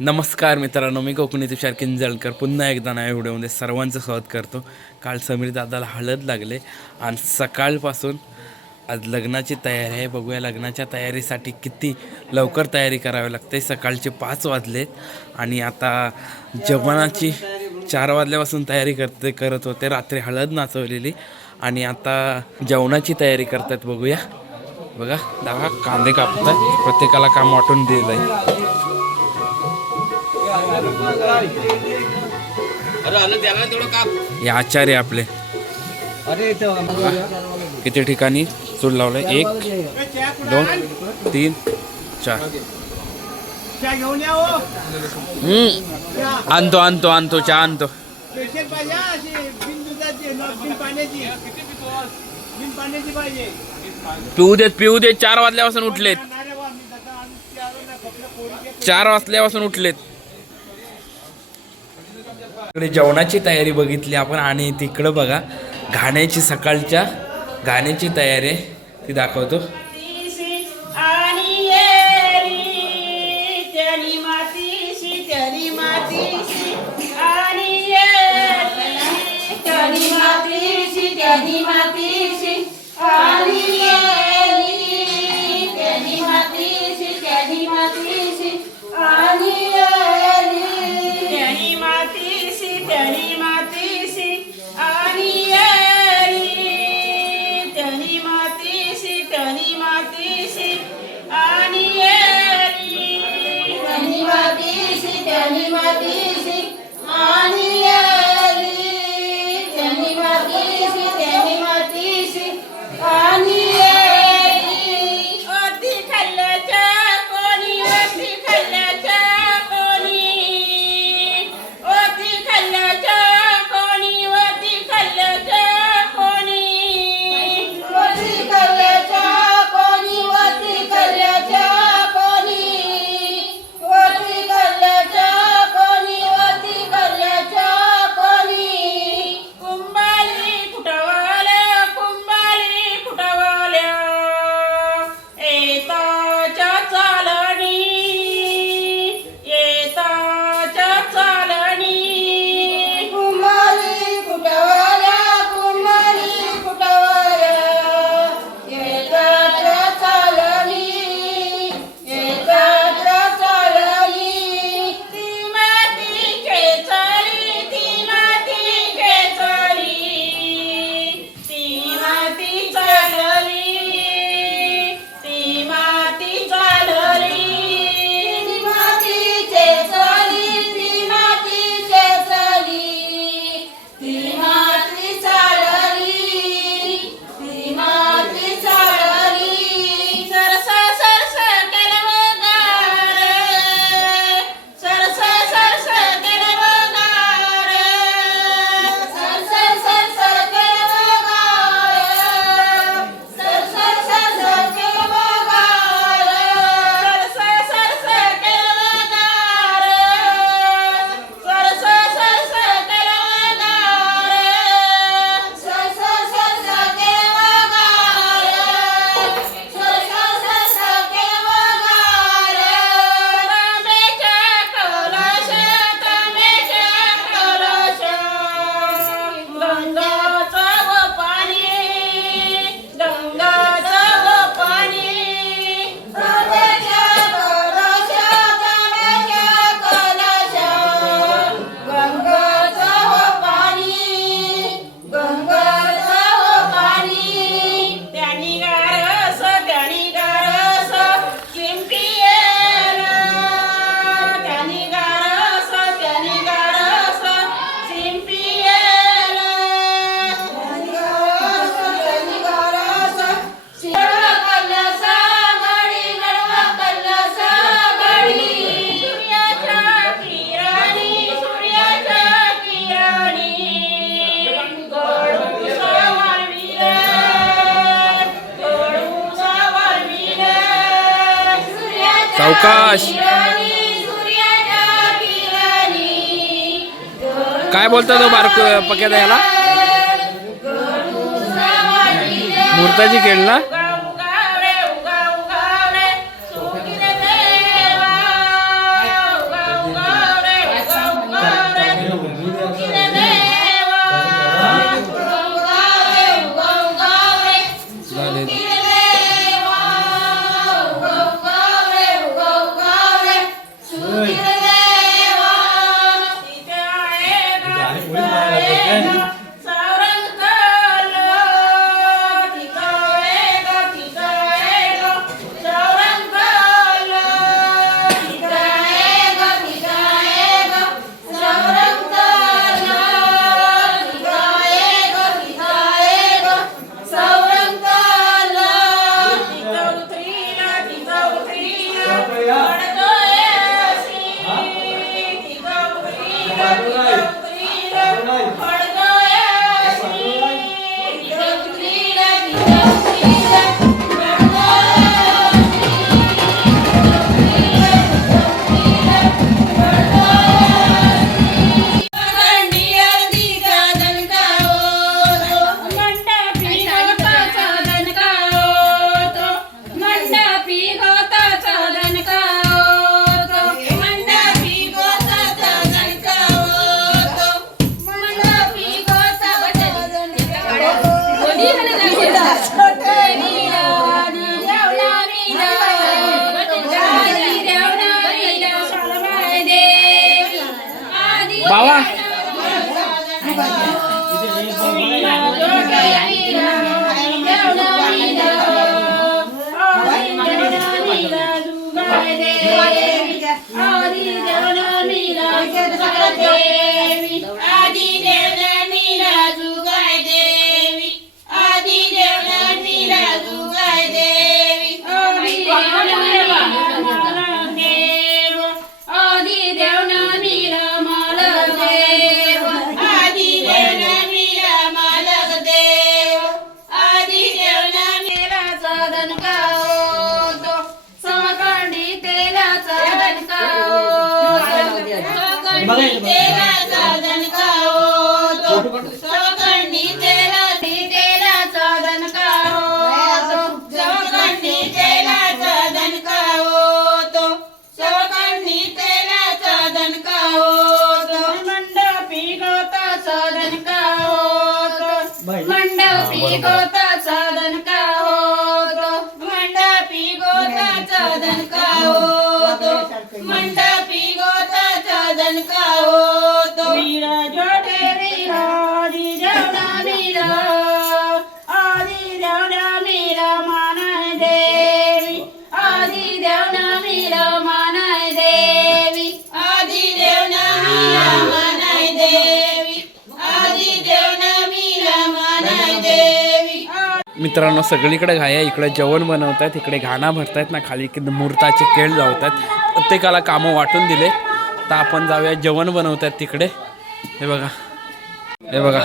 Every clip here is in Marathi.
नमस्कार मित्रांनो मी कोकणी तुषार किंजळकर पुन्हा एकदा नव्या व्हिडिओमध्ये सर्वांचं स्वागत करतो. काल समीर दादाला हळद लागले आणि सकाळपासून आज लग्नाची तयारी आहे. बघूया लग्नाच्या तयारीसाठी किती लवकर तयारी करावी लागते. सकाळचे पाच वाजलेत आणि आता जेवणाची चार वाजल्यापासून तयारी करते करत होते. रात्री हळद नाचवलेली आणि आता जेवणाची तयारी करतात. बघूया. बघा दहा कांदे कापतात प्रत्येकाला काम वाटून दिलं आहे हे आचार्य आपले. किती ठिकाणी चूल लावलाय? एक दोन तीन चार. आणतो आणतो आणतो चहा आणतो. पिऊ देत पिऊ देत चार वाजल्यापासून उठलेत. चार वाजल्यापासून उठलेत. इकडे जेवणाची तयारी बघितली आपण आणि तिकडं बघा घाण्याची सकाळच्या गाण्याची तयारी ती दाखवतो. आणि Animatisik, animatisik, animatisik, अवकाश. काय बोलता तो बारक पक्या याला मूर्ताजी खेळला? Yeah. मंडपी गोता मित्रांनो सगळीकडे घाया इकडे जेवण बनवतायत इकडे घाणा भरतायत ना खाली की मुहूर्ताचे खेळ लावतात प्रत्येकाला कामं वाटून दिले. तर आपण जाऊया जेवण बनवतायत तिकडे. हे बघा. हे बघा.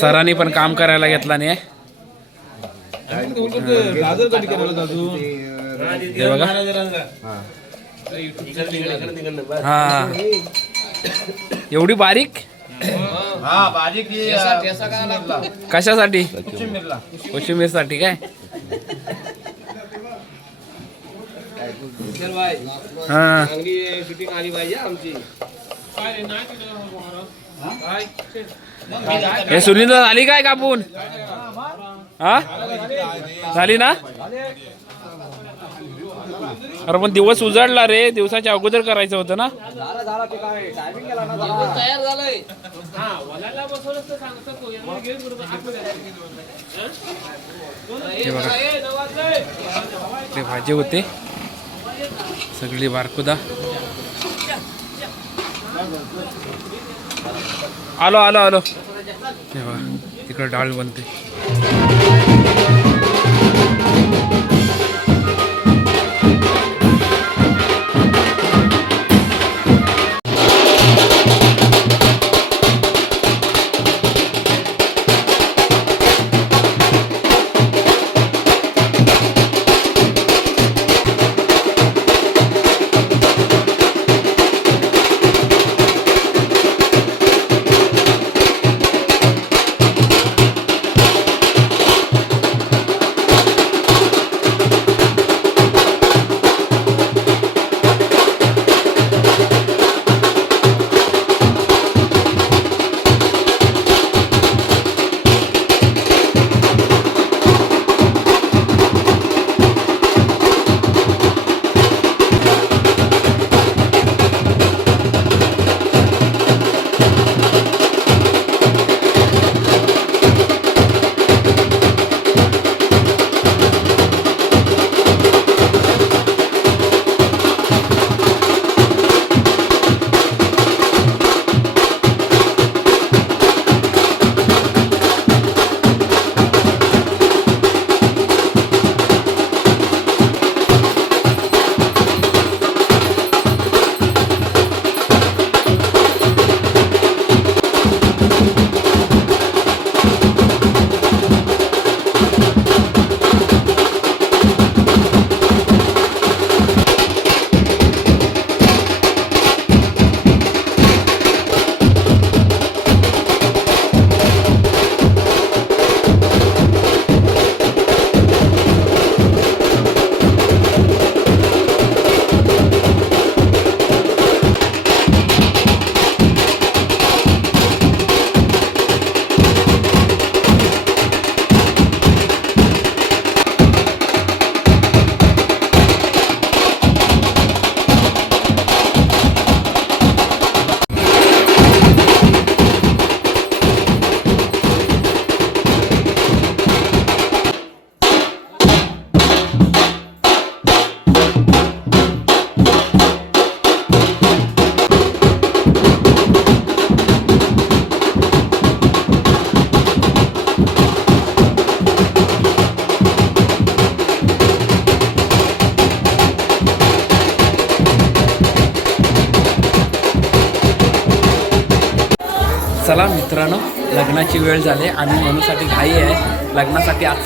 सरांनी पण काम करायला घेतला नाही हे बघा. हा. एवढी बारीक? हा भाजी की कशासाठी? कोशिंबीरसाठी काय? हा. शूटिंग आली पाहिजे आमची. हे सुनील झाली काय कापून? हा? झाली ना? अरे पण दिवस उजाडला रे. दिवसाच्या अगोदर करायचं होतं ना. हे ते भाजी होते. सगळी बारकुदा. आलो आलो आलो. हे बघा तिकडं डाळ बनते.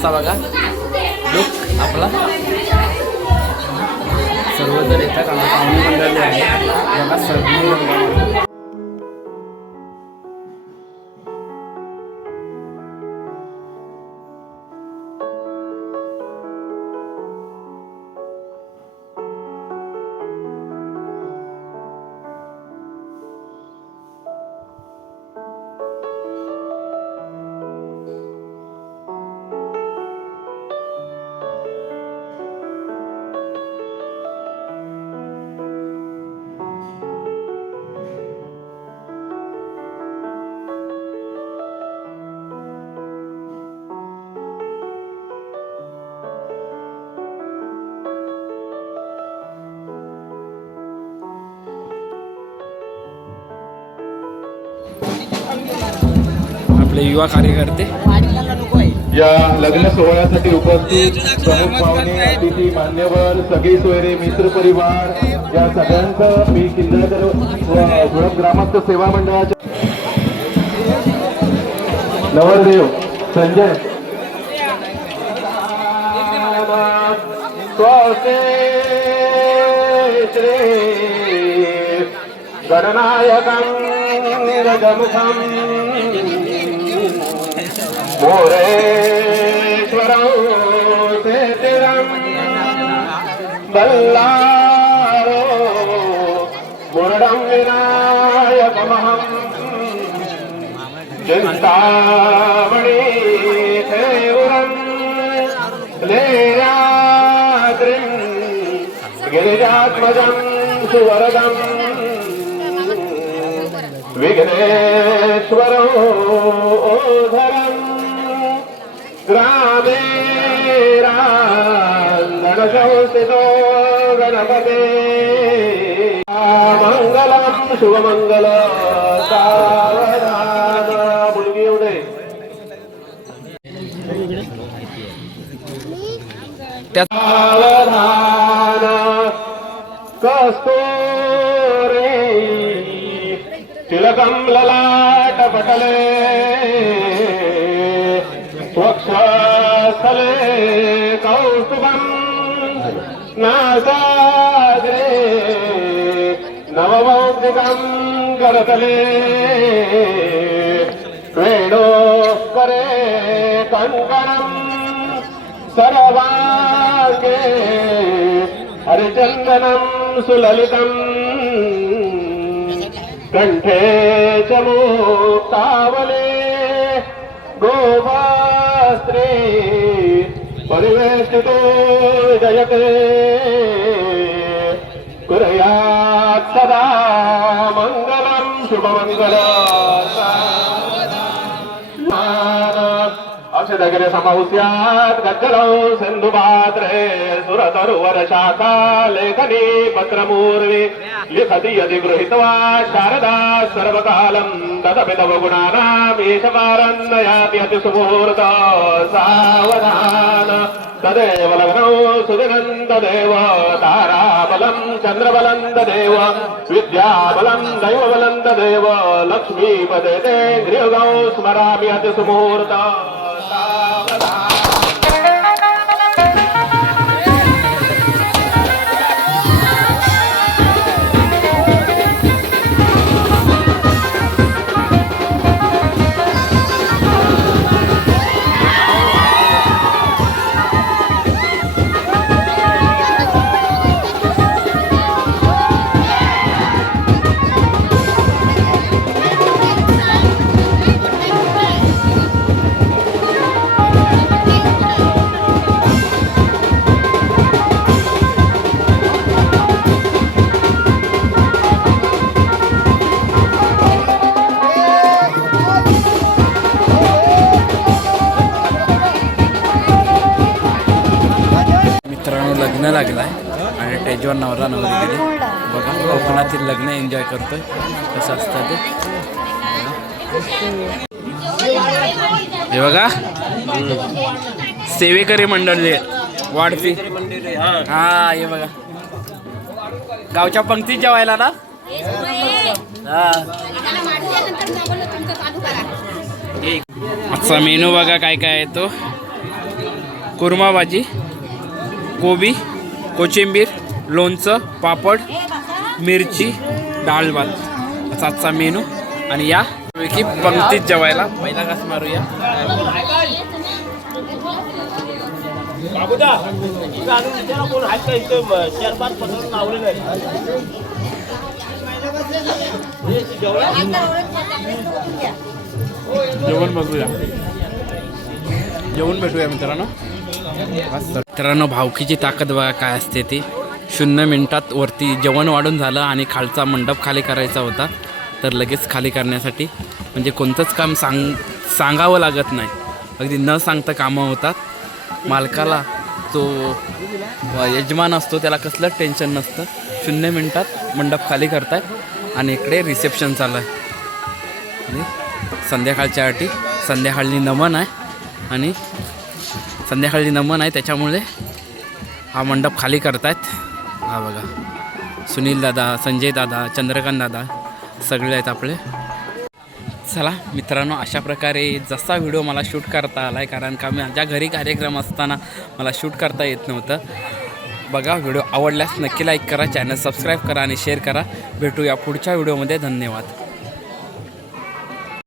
असा बघा. लुक आपला. सर्वजण येतात. आमच्या पाहुणे मंडळी आहे. बघा सर्व आपले युवा कार्यकर्ते. या लग्न सोहळ्यासाठी उपस्थित प्रमुख पाहुणे अतिथी मान्यवर सगळी सोयरे मित्र परिवार या सगळ्यांचं मी किल्लेकर व धुळप ग्रामस्थ सेवा मंडळाच्या नवरदेव संजय. स्वस्ते श्री गणनायकं मोरेश्वरं तेतिरं बल्लारो मुरडं विनायकमहं चिन्तामणि देवरं लेयाद्रिं गिरिजात्मजं सुवरदम् ग्रामे राङ्गणशंसितो गणपते। मङ्गलम् शुभमङ्गल मुलगी त्या सावधान कस्तूरी तिलकं ललाटपटले वक्षस्थले कौस्तुभं नासाग्रे नवमौक्तिकं करतले वेणो करे कङ्कणम् सर्वाङ्गे हरिचन्दनं सुललितम् कण्ठे च मुक्तावले गोपास्त्रे परिवेष्टितो जयते కందగిరి సమౌస్యాత్ గగ్గలం సింధు పాత్రే సురతరువర శాఖ లేఖని పత్రమూర్వి. లిఖతి యది గృహీత్వా శారదా సర్వకాలం తదపితవ గుణానామీశమారన్నయాతి అతి సుముహూర్త సావధాన. తదేవ లగ్నం సుదినంద దేవ తారాబలం చంద్రబలంద దేవ విద్యాబలం దైవబలంద లక్ష్మీపదే గృహగౌ స్మరామి అతి సుముహూర్త. आणि नवरा नवरी गेले. बघा कोकणातील लग्न एन्जॉय करतोय. कसं असतं ते. हे बघा. सेवेकरी मंडळी वाढती. हा हे बघा. गावच्या पंक्तीत जेवायला ना? आजचा मेनू बघा काय काय आहे तो. कुर्मा भाजी कोबी कोशिंबीर लोणचं पापड मिरची डाळ भात. असा आजचा मेनू. आणि या पैकी पंक्तीत जेवायला पहिला घास मारूया. जेवण बघूया. जेवण भेटूया मित्रांनो. मित्रांनो भावकीची ताकद बघा काय असते ती. शून्य मिनटात वरती जेवण वाढून झालं आणि खालचा मंडप खाली करायचा होता. तर लगेच खाली करण्यासाठी म्हणजे कोणतंच काम सांग सांगावं लागत नाही. अगदी न सांगता कामं होतात. मालकाला तो यजमान असतो त्याला कसलंच टेन्शन नसतं. शून्य मिनटात मंडप खाली करतायत आणि इकडे रिसेप्शन चालू आहे. आणि संध्याकाळच्या अटी संध्याकाळी नमन आहे आणि संध्याकाळी नमन आहे त्याच्यामुळे हा मंडप खाली करतायत. हा बघा. सुनील दादा संजय दादा चंद्रकांत दादा सगळे आहेत आपले. चला मित्रांनो अशा प्रकारे जसा व्हिडिओ मला शूट करता आला आहे कारण का माझ्या घरी कार्यक्रम असताना मला शूट करता येत नव्हतं. बघा व्हिडिओ आवडल्यास नक्की लाईक करा चॅनल सबस्क्राईब करा आणि शेअर करा. भेटूया पुढच्या व्हिडिओमध्ये. धन्यवाद.